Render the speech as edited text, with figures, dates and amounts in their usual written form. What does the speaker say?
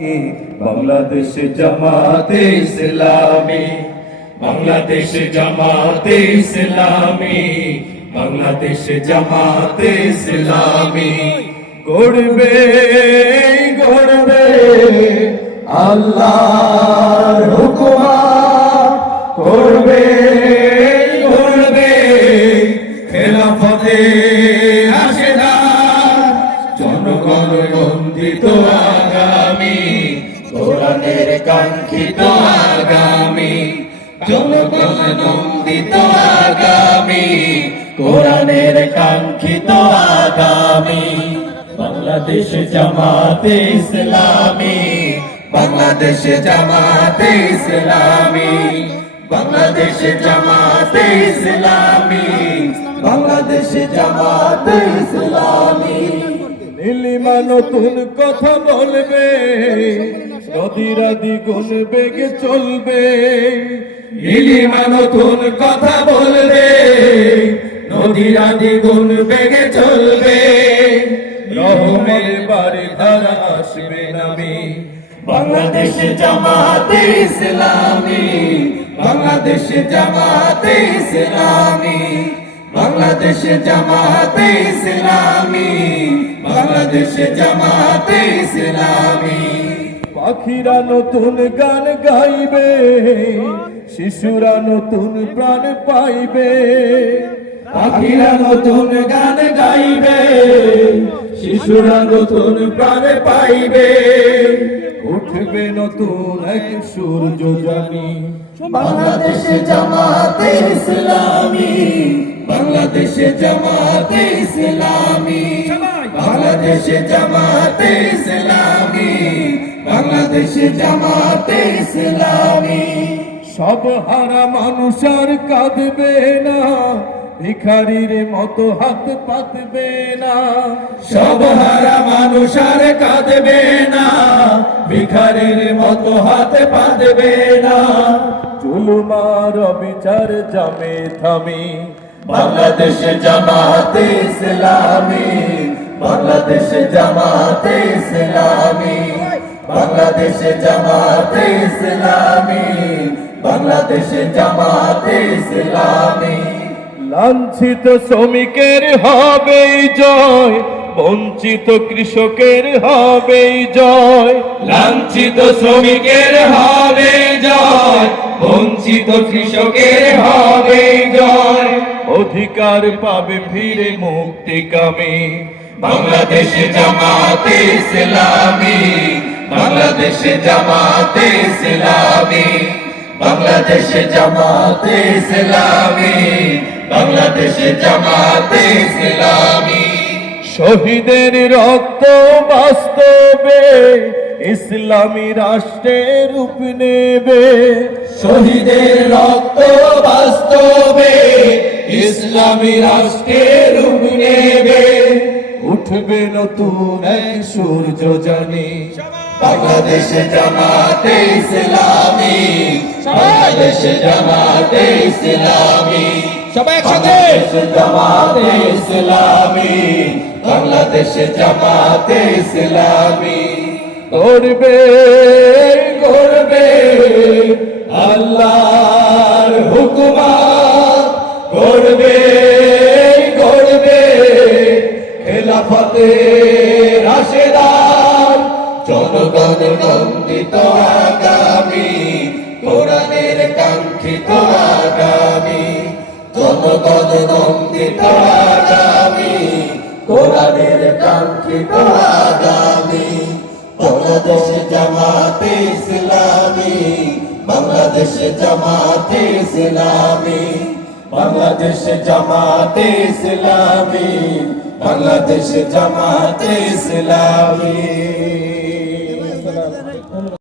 বাংলাদেশ জামাতে ইসলামী, বাংলাদেশ জামাতে ইসলামী, বাংলাদেশ জামাতে ইসলামী গড়বে গড়বে আল্লাহর হুকুমাত, গড়বে গড়বে খেলাফতে রাশেদার, জনগণ বন্দিত আগামী, কোরআনের কাঙ্ক্ষিত আগামী, জনগণ নন্দিত আগামী, কোরআনের কাঙ্ক্ষিত আগামী। বাংলাদেশ জামাতে ইসলামী, বাংলাদেশ জামাতে ইসলামী, বাংলাদেশ জামাতে ইসলামী, বাংলাদেশ জামাতে ইসলামী। নীলিমা নতুন কথা বলবে, নদীরা দ্বিগুণ বেগে চলবে। নীলিমা নতুন কথা বলবে, নদীরা দ্বিগুণ বেগে চলবে। রহমের বাড়ি ধারা আসবে নামে। বাংলাদেশ জামাতে ইসলামী, বাংলাদেশ জামাতে ইসলামী, বাংলাদেশ জামাতে ইসলামী, বাংলাদেশ জামাতে ইসলামী। পাখিরা নতুন গান গাইবে, শিশুরা নতুন প্রাণ পাইবে। পাখিরা নতুন গান গাইবে, শিশুরা নতুন প্রাণ পাইবে। উঠবে নতুন এক সূর্য জানি। বাংলাদেশ জামাতে ইসলামী, বাংলাদেশ জামাতে ইসলামী, বাংলাদেশ জামাতে ইসলামী, বাংলাদেশ জামাতে ইসলামী। সব হারা মানুষ আর কাঁদবে না, ভিখারির মতো হাত পাতবে না। সব হারা মানুষ আর কাঁদবে না, ভিখারির মতো হাত পাতবে না। জুলুমার বিচার জামে থামি। বাংলাদেশ জামাতে ইসলামী, বাংলাদেশ জামাতে ইসলামী, বাংলাদেশ জামাতে ইসলামী, বাংলাদেশ জামাতে ইসলামী। লাঞ্ছিত শ্রমিকের হবে জয়, বঞ্চিত কৃষকের হবে জয়। লাঞ্ছিত শ্রমিকের হবে জয়, বঞ্চিত কৃষকের হবে জয়। অধিকার পাবে ফিরে মুক্তিকামী। বাংলাদেশ জামাতে ইসলামী, বাংলাদেশ জামাতে ইসলামী, বাংলাদেশ জামাতে ইসলামী, বাংলাদেশ জামাতে ইসলামী। শহীদের রক্ত বাস্তবে ইসলামী রাষ্ট্রের রূপ নেবে। শহীদের রক্ত বাস্তবে ইসলামী রাষ্ট্রের রূপ নেবে। উঠবে নতুন এক সূর্য জানি। বাংলাদেশ জামাতে ইসলামী, বাংলাদেশ জামাতে ইসলামী, সবাই একসাথে। জামাতে ইসলামী, বাংলাদেশ জামাতে ইসলামী গড়বে গড়বে আল্লাহর হুকুমাত, গড়বে গড়বে খেলাফতে রাশেদার, জনগণ নন্দিত আগামী, কোরআনের কাঙ্ক্ষিত আগামী, জনগণ নন্দিত আগামী, কোরআনের কাঙ্ক্ষিত আগামী। বাংলাদেশ জামাতে ইসলামী, বাংলাদেশ জামাতে ইসলামী, বাংলাদেশ জামাতে ইসলামী, বাংলাদেশ জামাতে ইসলামী।